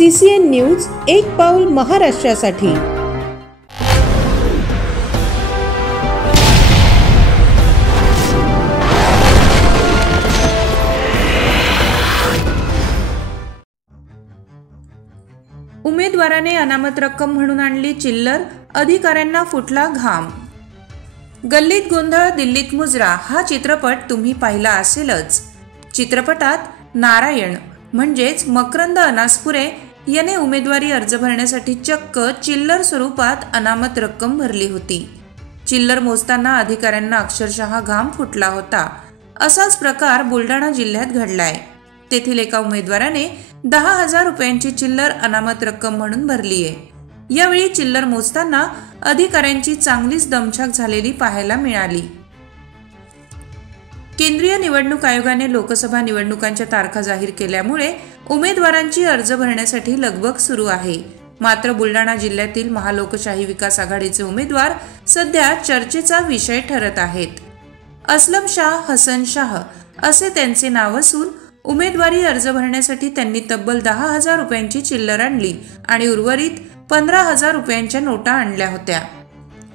CCN news एक पाऊल महाराष्ट्रासाठी। उमेदवाराने अनामत रक्कम म्हणून आणली चिल्लर, अधिकाऱ्यांना फुटला घाम। गल्लीत गोंधळ दिल्लीत मुजरा हा चित्रपट तुम्ही पाहिला असेलच। चित्रपटात नारायण म्हणजेच मकरंद अनासपुरे याने उमेदवारी अर्ज भरण्यासाठी चक्क चिल्लर स्वरूपात अनामत रक्कम भरली होती। चिल्लर मोजताना अधिकाऱ्यांना अक्षरशः घाम फुटला होता। असाच प्रकार बुलढाणा जिल्ह्यात घडलाय। तेथील एका उमेदवाराने 10,000 रुपयांची चिल्लर अनामत रक्कम म्हणून भरली आहे। यावेळी चिल्लर मोजताना अधिकाऱ्यांची चांगलीच दमछाक झालेली पाहायला मिळाली। केंद्रीय निवडणूक आयोगाने लोकसभा निवडणुकांच्या तारखा जाहीर केल्यामुळे उमेदवारांची अर्ज भरण्यासाठी लगबग सुरू आहे। मात्र बुलढाणा जिल्ह्यातील महालोकशाही विकास आघाडीचे उमेदवार सध्या चर्चेचा विषय ठरत आहेत। असलम शाह हसन शाह असे त्यांचे नाव असून उमेदवारी अर्ज भरण्यासाठी त्यांनी तब्बल 10,000 रुपयांची चिल्लर आणली आणि उर्वरित 15,000 रुपयांच्या नोटा आणल्या होत्या।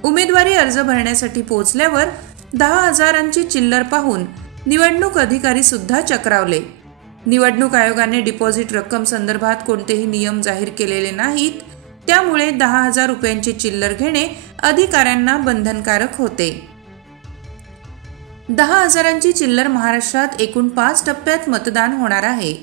उमेदवारी अर्ज भरण्यासाठी पोहोचल्यावर 10,000ची चिल्लर पाहून निवडणूक अधिकारी सुद्धा चक्रावले। निवडणूक आयोगाने डिपॉझिट रक्कम संदर्भात कोणतेही नियम जाहीर केलेले नाहीत, त्यामुळे 10,000 रुपयांची चिल्लर घेणे अधिकाऱ्यांना बंधनकारक होते। 10,000ची चिल्लर महाराष्ट्रात एकूण 5 टप्प्यात मतदान होणार आहे।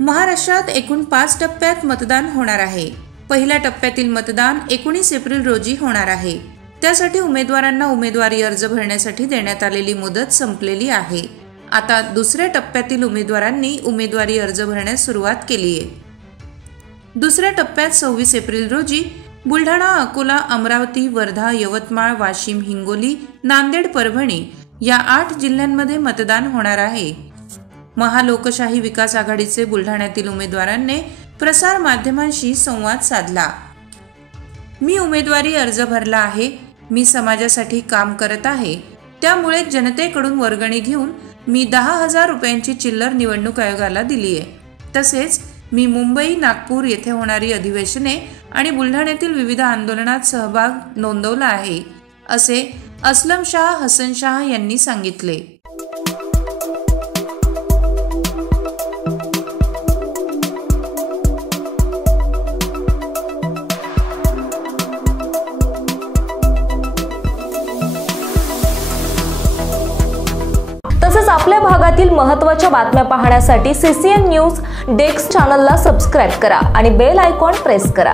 महाराष्ट्रात एकूण 5 टप्प्यात मतदान होणार आहे। पहिल्या टप्प्यातील मतदान 19 एप्रिल रोजी होणार आहे। त्यासाठी उमेदवारांना उमेदवारी अर्ज भरण्यासाठी देण्यात आलेली मुदत संपलेली आहे। आता दुसऱ्या टप्प्यातील उमेदवारांनी उमेदवारी अर्ज भरण्यास सुरुवात केली आहे। दुसऱ्या टप्प्यात 26 एप्रिल रोजी बुलढाणा, अकोला, अमरावती, वर्धा, यवतमाळ, वाशिम, हिंगोली, नांदेड, परभणी या 8 जिल्ह्यांमध्ये मतदान होणार आहे। महालोकशाही विकास आघाडीचे बुलढाण्यातील उमेदवारांनी प्रसार माध्यमांशी संवाद साधला। मी उमेदवारी अर्ज भरला आहे। मी समाजासाठी काम करत आहे, त्यामुळे जनतेकडून वर्गणी घेऊन मी 10,000 रुपयांची चिल्लर निवडणूक आयोगाला दिली आहे। तसेच मी मुंबई, नागपूर येथे होणारी अधिवेशने आणि बुलढाण्यातील विविध आंदोलनात सहभाग नोंदवला आहे, असे असलम शाह हसन शाह यांनी सांगितले। तसेच आपल्या भागातील महत्त्वाच्या बातम्या पाहण्यासाठी CCN न्यूज डेस्क चॅनलला सबस्क्राइब करा आणि बेल आयकॉन प्रेस करा।